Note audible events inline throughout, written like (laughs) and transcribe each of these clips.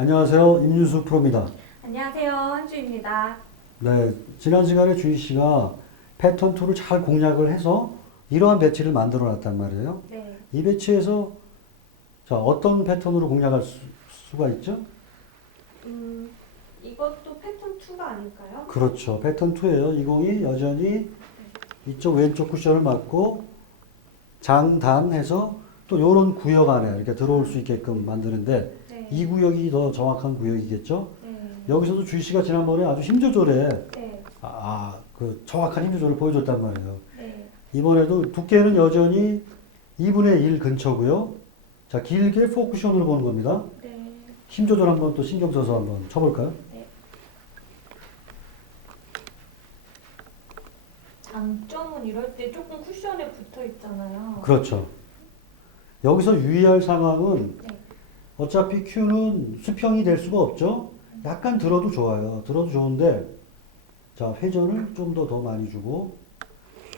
안녕하세요. 임윤수 프로입니다. 안녕하세요. 한주입니다. 네, 지난 시간에 주희 씨가 패턴 2를 잘 공략을 해서 이러한 배치를 만들어 놨단 말이에요. 네. 이 배치에서 자, 어떤 패턴으로 공략할 수, 수가 있죠? 음, 이것도 패턴 2가 아닐까요? 그렇죠. 패턴 2예요. 이 공이 여전히 이쪽 왼쪽 쿠션을 맞고 장단해서 또 이런 구역 안에 이렇게 들어올 수 있게끔 만드는데 네. 이 구역이 더 정확한 구역이겠죠? 네. 여기서도 주희 씨가 지난번에 아주 힘 조절에 네. 아, 아, 그 정확한 힘 조절을 보여줬단 말이에요. 네. 이번에도 두께는 여전히 2분의 1 근처고요. 자, 길게 포쿠션을 보는 겁니다. 네. 힘 조절 한번 또 신경 써서 한번 쳐볼까요? 장점은 이럴 때 조금 쿠션에 붙어 있잖아요. 그렇죠. 여기서 유의할 상황은 네. 어차피 Q는 수평이 될 수가 없죠. 약간 들어도 좋아요. 들어도 좋은데 자 회전을 좀 더 더 많이 주고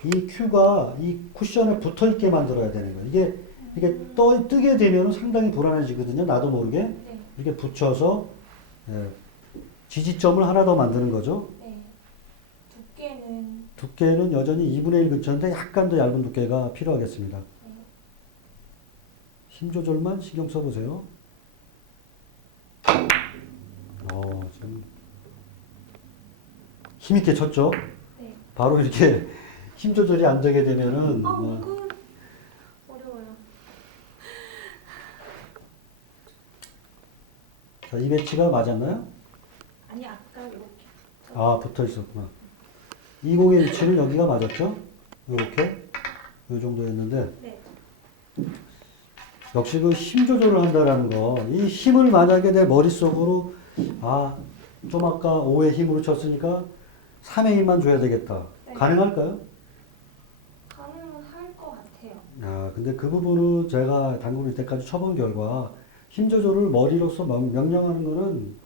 이 Q가 이 쿠션에 붙어 있게 만들어야 되는 거예요. 이게 이게 떠 뜨게 되면 상당히 불안해지거든요. 나도 모르게 네. 이렇게 붙여서 예, 지지점을 하나 더 만드는 거죠. 네. 두께는 두께는 여전히 2분의 1 근처인데 약간 더 얇은 두께가 필요하겠습니다. 힘 조절만 신경 써보세요. 어, 지금 힘있게 쳤죠? 네. 바로 이렇게 (laughs) 힘 조절이 안 되게 되면은 아, 뭐, 은근 어려워요. 자, 이 배치가 맞았나요? 아니, 아까 이렇게. 아, 붙어 있었구나. 이 공의 위치는 여기가 맞았죠? 이렇게 이 정도였는데 네. 역시 그 힘 조절을 한다라는 거, 이 힘을 만약에 내 머릿속으로, 아, 좀 아까 5의 힘으로 쳤으니까 3의 힘만 줘야 되겠다. 네. 가능할까요? 가능할 것 같아요. 아, 근데 그 부분은 제가 당구를 이때까지 쳐본 결과, 힘 조절을 머리로서 명- 명령하는 거는,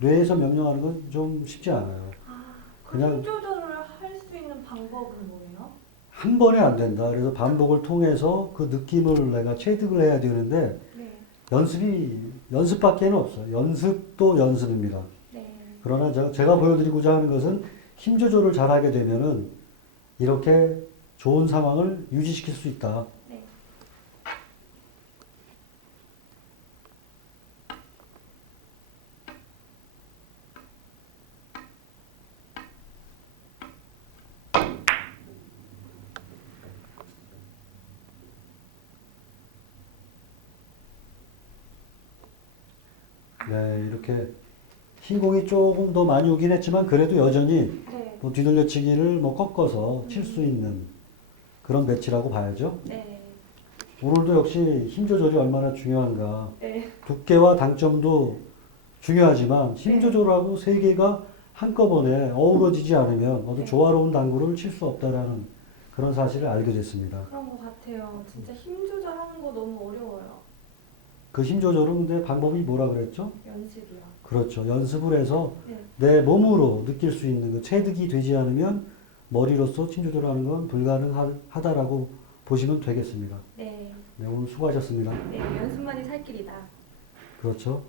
뇌에서 명령하는 건 좀 쉽지 않아요. 아, 그냥- 그냥 조절을 할 수 있는 방법은 뭐예요? 한 번에 안 된다. 그래서 반복을 통해서 그 느낌을 내가 체득을 해야 되는데, 네. 연습이, 연습밖에는 없어요. 연습도 연습입니다. 네. 그러나 제가, 제가 보여드리고자 하는 것은 힘 조절을 잘하게 되면은 이렇게 좋은 상황을 유지시킬 수 있다. 네. 네, 이렇게 흰 공이 조금 더 많이 오긴 했지만 그래도 여전히 네. 뭐 뒤돌려치기를 뭐 꺾어서 칠 수 있는 그런 배치라고 봐야죠. 네. 오늘도 역시 힘 조절이 얼마나 중요한가. 네. 두께와 당점도 중요하지만 힘 네. 조절하고 세 개가 한꺼번에 어우러지지 않으면 모두 네. 조화로운 당구를 칠 수 없다라는 그런 사실을 알게 됐습니다. 그런 것 같아요. 진짜 힘 조절하는 거 너무 어려워요. 그 힘 조절은 근데 방법이 뭐라 그랬죠? 연습이요. 그렇죠. 연습을 해서 네. 내 몸으로 느낄 수 있는 그 체득이 되지 않으면 머리로서 힘 조절하는 건 불가능하다라고 보시면 되겠습니다. 네. 네, 오늘 수고하셨습니다. 네. 연습만이 살 길이다. 그렇죠.